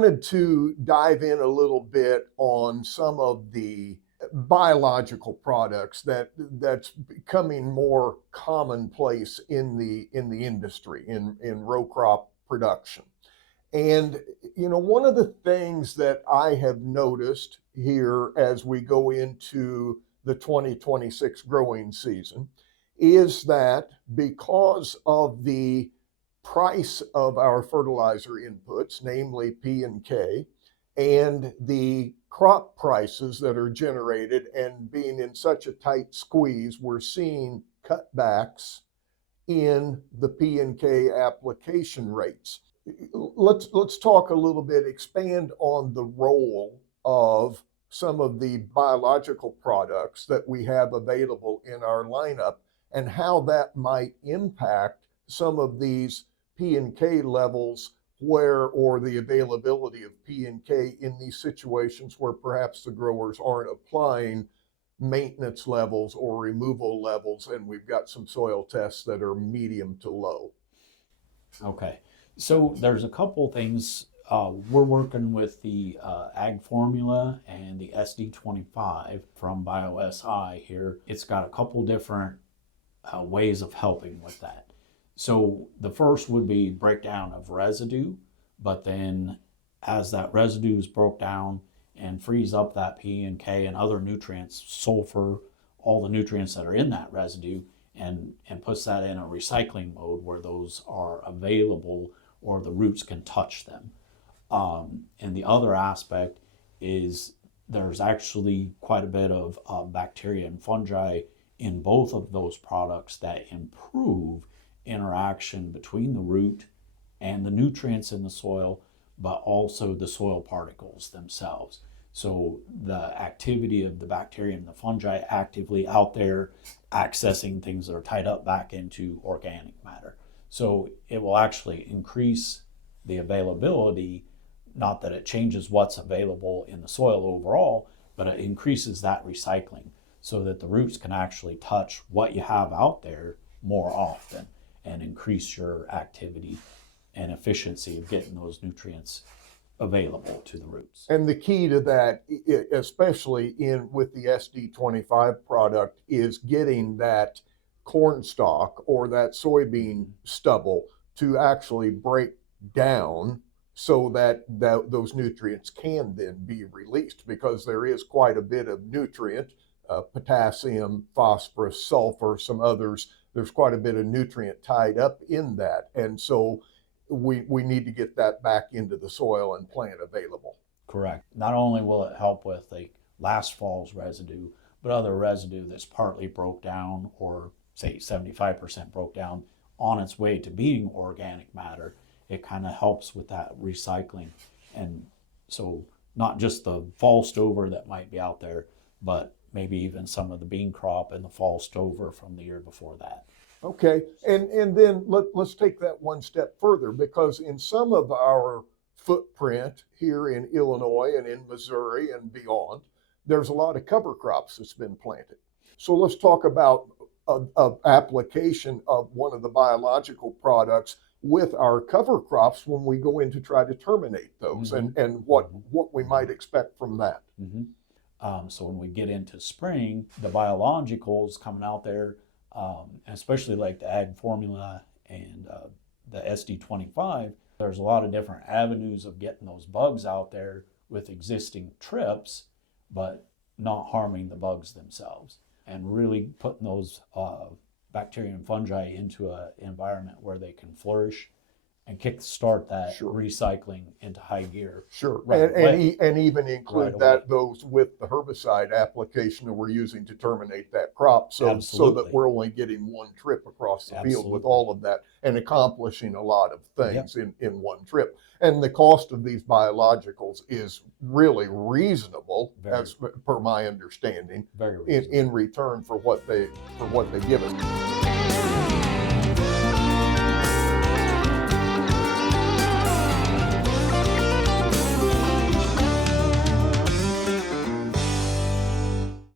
wanted to dive in a little bit on some of the biological products that's becoming more commonplace in the industry in row crop production. And one of the things that I have noticed here as we go into the 2026 growing season is that because of the price of our fertilizer inputs, namely P and K, and the crop prices that are generated and being in such a tight squeeze, we're seeing cutbacks in the P and K application rates. Let's talk a little bit, expand on the role of some of the biological products that we have available in our lineup and how that might impact some of these P and K levels or the availability of P and K in these situations where perhaps the growers aren't applying maintenance levels or removal levels, and we've got some soil tests that are medium to low. Okay, so there's a couple things. We're working with the Ag Formula and the SD25 from BioSI here. It's got a couple different ways of helping with that. So the first would be breakdown of residue, but then as that residue is broke down and frees up that P and K and other nutrients, sulfur, all the nutrients that are in that residue, and puts that in a recycling mode where those are available or the roots can touch them. And the other aspect is there's actually quite a bit of bacteria and fungi in both of those products that improve interaction between the root and the nutrients in the soil, but also the soil particles themselves. So the activity of the bacteria and the fungi actively out there accessing things that are tied up back into organic matter. So it will actually increase the availability, not that it changes what's available in the soil overall, but it increases that recycling so that the roots can actually touch what you have out there more often and increase your activity and efficiency of getting those nutrients available to the roots. And the key to that, especially with the SD25 product, is getting that corn stalk or that soybean stubble to actually break down so that those nutrients can then be released, because there is quite a bit of nutrient, potassium, phosphorus, sulfur, some others. There's quite a bit of nutrient tied up in that. And so we need to get that back into the soil and plant available. Correct. Not only will it help with like last fall's residue, but other residue that's partly broke down or say 75% broke down on its way to being organic matter. It kind of helps with that recycling. And so not just the fall stover that might be out there, but maybe even some of the bean crop and the fall stover from the year before that. Okay, and then let's take that one step further, because in some of our footprint here in Illinois and in Missouri and beyond, there's a lot of cover crops that's been planted. So let's talk about an application of one of the biological products with our cover crops when we go in to try to terminate those, and what we might expect from that. So when we get into spring, the biologicals coming out there, especially like the Ag Formula and the SD25, there's a lot of different avenues of getting those bugs out there with existing trips, but not harming the bugs themselves, and really putting those bacteria and fungi into an environment where they can flourish and kickstart that recycling into high gear. Sure, and even include those with the herbicide application that we're using to terminate that crop, so that we're only getting one trip across the field with all of that and accomplishing a lot of things in one trip. And the cost of these biologicals is really reasonable, as per my understanding, in return for what they give us.